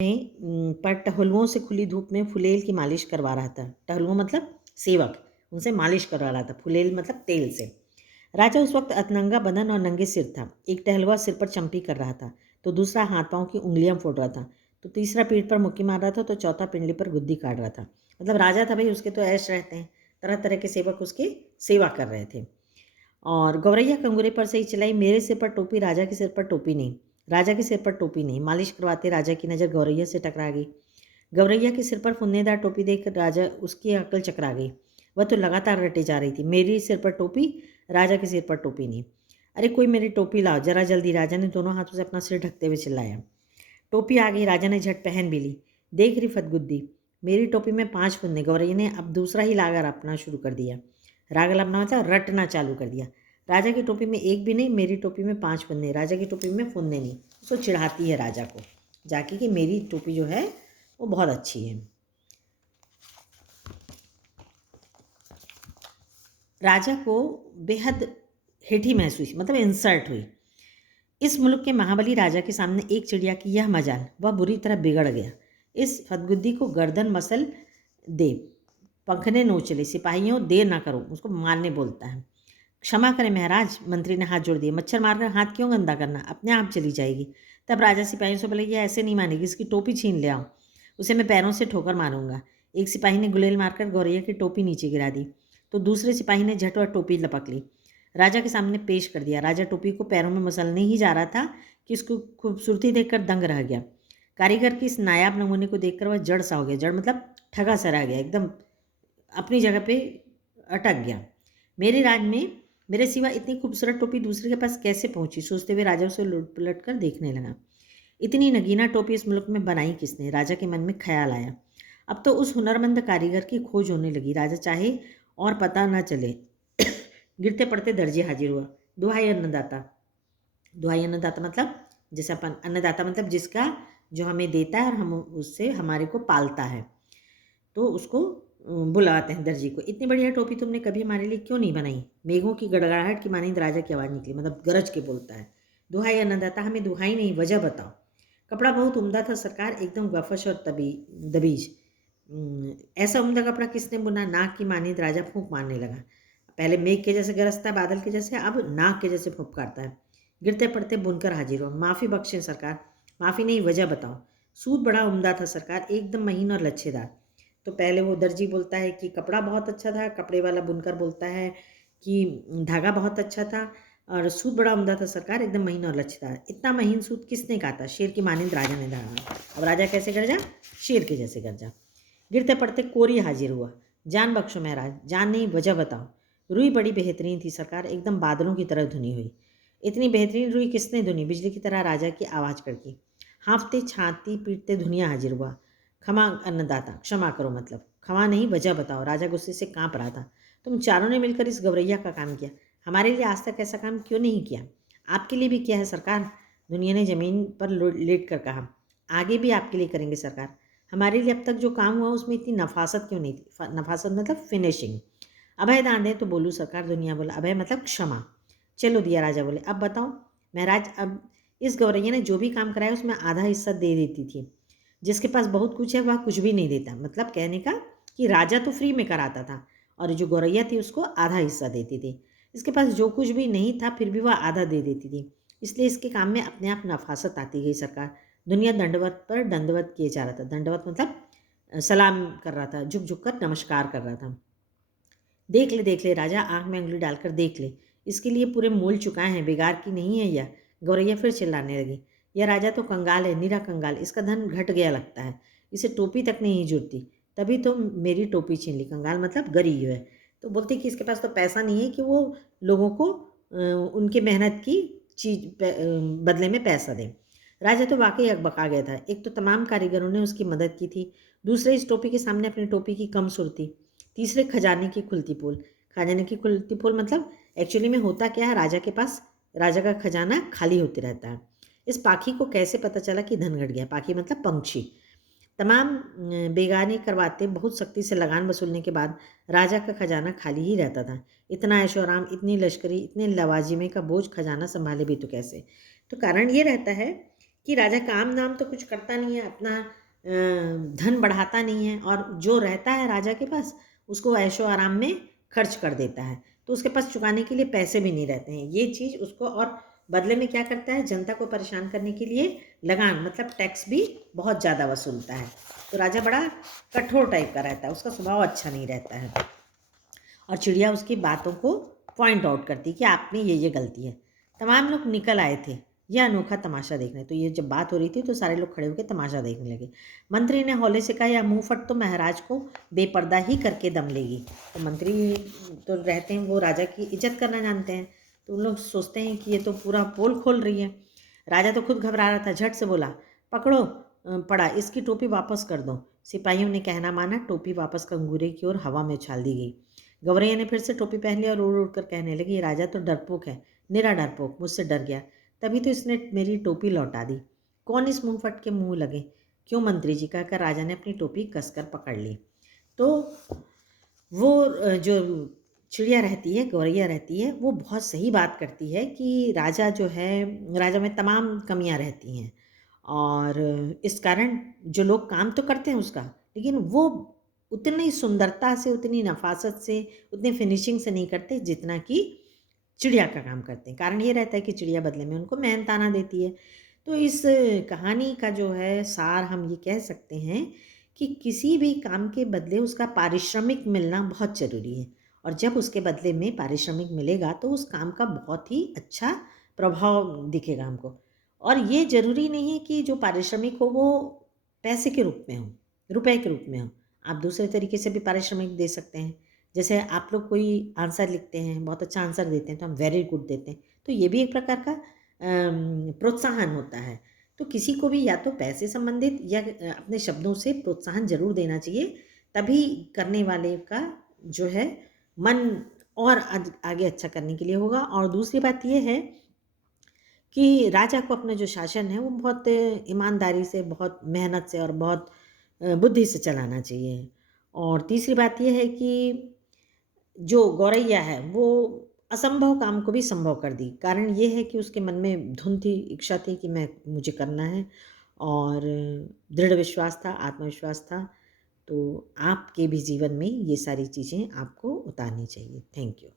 पर टहलुओं से खुली धूप में फुलेल की मालिश करवा रहा था। टहलुओं मतलब सेवक, उनसे मालिश करवा रहा था। फुलेल मतलब तेल से। राजा उस वक्त अतनंगा बदन और नंगे सिर था। एक टहलुआ सिर पर चंपी कर रहा था, तो दूसरा हाथ पांव की उंगलियां फोड़ रहा था, तो तीसरा पीठ पर मुक्की मार रहा था, तो चौथा पिंडली पर गुद्दी काट रहा था। मतलब राजा था भाई, उसके तो ऐश रहते हैं। तरह तरह के सेवक उसकी सेवा कर रहे थे। और गौरैया कंगूरे पर से ही चिल्लाई, मेरे सिर पर टोपी, राजा के सिर पर टोपी नहीं। राजा के सिर पर टोपी नहीं। मालिश करवाते राजा की नज़र गौरैया से टकरा गई। गौरैया के सिर पर फुन्नेदार टोपी देखकर राजा उसकी अकल चकरा गई। वह तो लगातार रटे जा रही थी, मेरी सिर पर टोपी, राजा के सिर पर टोपी नहीं। अरे कोई मेरी टोपी लाओ जरा जल्दी, राजा ने दोनों हाथों से अपना सिर ढकते हुए चिल्लाया। टोपी आ गई, राजा ने झट पहन भी ली। देख रही फतगुद्दी, मेरी टोपी में 5 फुन्ने। गौरैया ने अब दूसरा ही लागा रपना शुरू कर दिया। राग अपना मतलब रटना चालू कर दिया। राजा की टोपी में एक भी नहीं, मेरी टोपी में 5 फुन्ने। राजा की टोपी में फुन्ने नहीं। उसको चिढ़ाती है राजा को जाके कि मेरी टोपी जो है वो बहुत अच्छी है। राजा को बेहद हिठी महसूस, मतलब इंसल्ट हुई। इस मुल्क के महाबली राजा के सामने एक चिड़िया की यह मजाल, वह बुरी तरह बिगड़ गया। इस फतगुद्दी को गर्दन मसल दे, पंखने नोच ले। सिपाहियों देर ना करो, उसको मारने बोलता है। क्षमा करें महाराज, मंत्री ने हाथ जोड़ दिए। मच्छर मारकर हाथ क्यों गंदा करना, अपने आप चली जाएगी। तब राजा सिपाहियों से बोले, ये ऐसे नहीं मानेगी, इसकी टोपी छीन ले आओ, उसे मैं पैरों से ठोकर मारूंगा। एक सिपाही ने गुलेल मारकर गौरैया की टोपी नीचे गिरा दी, तो दूसरे सिपाही ने झट और टोपी लपक ली, राजा के सामने पेश कर दिया। राजा टोपी को पैरों में मसलने ही जा रहा था कि उसको खूबसूरती देखकर दंग रह गया। कारीगर की इस नायाब नमूने को देखकर वह जड़ सा हो गया। जड़ मतलब ठगा सा रह गया, एकदम अपनी जगह पे अटक गया। मेरे राज में मेरे सिवा इतनी खूबसूरत टोपी दूसरे के पास कैसे पहुंची, सोचते हुए राजा उसे लुट पलट कर देखने लगा। इतनी नगीना टोपी इस मुल्क में बनाई किसने, राजा के मन में ख्याल आया। अब तो उस हुनरमंद कारीगर की खोज होने लगी। राजा चाहे और पता न चले। गिरते पड़ते दर्जी हाजिर हुआ। दुहाई अन्नदाता। दुहाई अन्नदाता मतलब जैसे अपन, अन्नदाता मतलब जिसका, जो हमें देता है और हम उससे हमारे को पालता है, तो उसको बुलाते हैं दर्जी को। इतनी बढ़िया टोपी तुमने कभी हमारे लिए क्यों नहीं बनाई। मेघों की गड़गड़ाहट की मानिंद राजा की आवाज़ निकली, मतलब गरज के बोलता है। दुहाई अन्नदाता, हमें दुहाई नहीं, वजह बताओ। कपड़ा बहुत उम्दा था सरकार, एकदम गफश और दबीज। ऐसा उम्दा कपड़ा किसने बुना, नाक की मानिंद राजा फूंक मारने लगा। पहले मेघ के जैसे गरजता, बादल के जैसे, अब नाक के जैसे फुफकारता है। गिरते पड़ते बुनकर हाजिर हो, माफ़ी बख्शें सरकार। माफ़ी नहीं, वजह बताओ। सूत बड़ा उम्दा था सरकार, एकदम महीन और लच्छेदार। तो पहले वो दर्जी बोलता है कि कपड़ा बहुत अच्छा था, कपड़े वाला बुनकर बोलता है कि धागा बहुत अच्छा था, और सूत बड़ा उम्दा था सरकार, एकदम महीन और लच्छेदार। इतना महीन सूत किसने काटा, शेर की मानिंद राजा ने धागा। अब राजा कैसे गरजा, शेर के जैसे गरजा। गिरते पड़ते कोरी हाजिर हुआ। जान बख्शो महाराज, जान नहीं, वजह बताओ। रुई बड़ी बेहतरीन थी सरकार, एकदम बादलों की तरह धुनी हुई। इतनी बेहतरीन रुई किसने धुनी, बिजली की तरह राजा की आवाज़ कड़की। हाँफते छाती पीटते धुनिया हाजिर हुआ। क्षमा अन्नदाता, क्षमा करो मतलब, क्षमा नहीं, वजह बताओ। राजा गुस्से से कांप रहा था। तुम चारों ने मिलकर इस गौरैया का काम किया, हमारे लिए आज तक ऐसा काम क्यों नहीं किया। आपके लिए भी किया है सरकार, दुनिया ने जमीन पर लेट कर कहा। आगे भी आपके लिए करेंगे सरकार। हमारे लिए अब तक जो काम हुआ उसमें इतनी नफासत क्यों नहीं थी। नफासत मतलब फिनिशिंग। अभय दान दे तो बोलूँ सरकार, दुनिया बोला। अभय मतलब क्षमा। चलो दिया, राजा बोले। अब बताओ महाराज, अब इस गौरैया ने जो भी काम कराया उसमें आधा हिस्सा दे देती थी। जिसके पास बहुत कुछ है वह कुछ भी नहीं देता। मतलब कहने का कि राजा तो फ्री में कराता था और जो गौरैया थी उसको आधा हिस्सा देती थी। इसके पास जो कुछ भी नहीं था फिर भी वह आधा दे देती थी, इसलिए इसके काम में अपने आप नफासत आती गई सरकार। दुनिया दंडवत पर दंडवत किए जा रहा था। दंडवत मतलब सलाम कर रहा था, झुक झुक कर नमस्कार कर रहा था। देख ले राजा, आंख में उंगली डालकर देख ले, इसके लिए पूरे मूल चुकाए हैं, बेगार की नहीं है यह। गौरैया फिर चिल्लाने लगी। यह राजा तो कंगाल है, निरा कंगाल, इसका धन घट गया लगता है, इसे टोपी तक नहीं जुड़ती, तभी तो मेरी टोपी छीन ली। कंगाल मतलब गरीब है। तो बोलते कि इसके पास तो पैसा नहीं है कि वो लोगों को उनके मेहनत की चीज बदले में पैसा दे। राजा तो वाकई अकबका गया था। एक तो तमाम कारीगरों ने उसकी मदद की थी, दूसरे इस टोपी के सामने अपनी टोपी की कम सुरती, तीसरे खजाने की खुलती पोल। खजाने की खुलती पोल मतलब एक्चुअली में होता क्या है, राजा के पास, राजा का खजाना खाली होते रहता है। इस पाखी को कैसे पता चला कि धन घट गया। पाखी मतलब पंक्षी। तमाम बेगानी करवाते बहुत सख्ती से लगान वसूलने के बाद राजा का खजाना खाली ही रहता था। इतना ऐशो आराम, इतनी लश्करी, इतने लवाजिमे का बोझ खजाना संभाले भी तो कैसे। तो कारण ये रहता है कि राजा काम धाम तो कुछ करता नहीं है, अपना धन बढ़ाता नहीं है, और जो रहता है राजा के पास उसको ऐशो आराम में खर्च कर देता है, तो उसके पास चुकाने के लिए पैसे भी नहीं रहते हैं। ये चीज़ उसको, और बदले में क्या करता है, जनता को परेशान करने के लिए लगान मतलब टैक्स भी बहुत ज़्यादा वसूलता है। तो राजा बड़ा कठोर टाइप का रहता है, उसका स्वभाव अच्छा नहीं रहता है। और चिड़िया उसकी बातों को पॉइंट आउट करती कि आप में ये गलती है। तमाम लोग निकल आए थे यह अनोखा तमाशा देखने। तो ये जब बात हो रही थी तो सारे लोग खड़े होकर तमाशा देखने लगे। मंत्री ने हौले से कहा, यह मुंह फट तो महाराज को बेपर्दा ही करके दम लेगी। तो मंत्री तो रहते हैं, वो राजा की इज्जत करना जानते हैं, तो उन लोग सोचते हैं कि ये तो पूरा पोल खोल रही है। राजा तो खुद घबरा रहा था, झट से बोला, पकड़ो पड़ा, इसकी टोपी वापस कर दो। सिपाहियों ने कहना माना, टोपी वापस कंगूरे की ओर हवा में उछाल दी गई। गौरैया ने फिर से टोपी पहन ली और उड़ उड़ कर कहने लगी, ये राजा तो डरपोक है, निरा डरपोक, मुझसे डर गया, तभी तो इसने मेरी टोपी लौटा दी। कौन इस मुंह फट के मुंह लगे? क्यों मंत्री जी, कहकर राजा ने अपनी टोपी कसकर पकड़ ली। तो वो जो चिड़िया रहती है, गौरैया रहती है, वो बहुत सही बात करती है कि राजा जो है, राजा में तमाम कमियां रहती हैं, और इस कारण जो लोग काम तो करते हैं उसका, लेकिन वो उतनी सुंदरता से, उतनी नफासत से, उतनी फिनिशिंग से नहीं करते जितना कि चिड़िया का काम करते हैं। कारण ये रहता है कि चिड़िया बदले में उनको मेहनताना देती है। तो इस कहानी का जो है सार हम ये कह सकते हैं कि किसी भी काम के बदले उसका पारिश्रमिक मिलना बहुत ज़रूरी है, और जब उसके बदले में पारिश्रमिक मिलेगा तो उस काम का बहुत ही अच्छा प्रभाव दिखेगा हमको। और ये ज़रूरी नहीं है कि जो पारिश्रमिक हो वो पैसे के रूप में हो, रुपए के रूप में हो। आप दूसरे तरीके से भी पारिश्रमिक दे सकते हैं। जैसे आप लोग कोई आंसर लिखते हैं, बहुत अच्छा आंसर देते हैं तो हम वेरी गुड देते हैं, तो ये भी एक प्रकार का प्रोत्साहन होता है। तो किसी को भी या तो पैसे संबंधित या अपने शब्दों से प्रोत्साहन ज़रूर देना चाहिए, तभी करने वाले का जो है मन और आगे अच्छा करने के लिए होगा। और दूसरी बात ये है कि राजा को अपना जो शासन है वो बहुत ईमानदारी से, बहुत मेहनत से और बहुत बुद्धि से चलाना चाहिए। और तीसरी बात ये है कि जो गौरैया है वो असंभव काम को भी संभव कर दी। कारण ये है कि उसके मन में धुन थी, इच्छा थी कि मैं मुझे करना है, और दृढ़ विश्वास था, आत्मविश्वास था। तो आपके भी जीवन में ये सारी चीज़ें आपको उतारनी चाहिए। Thank you.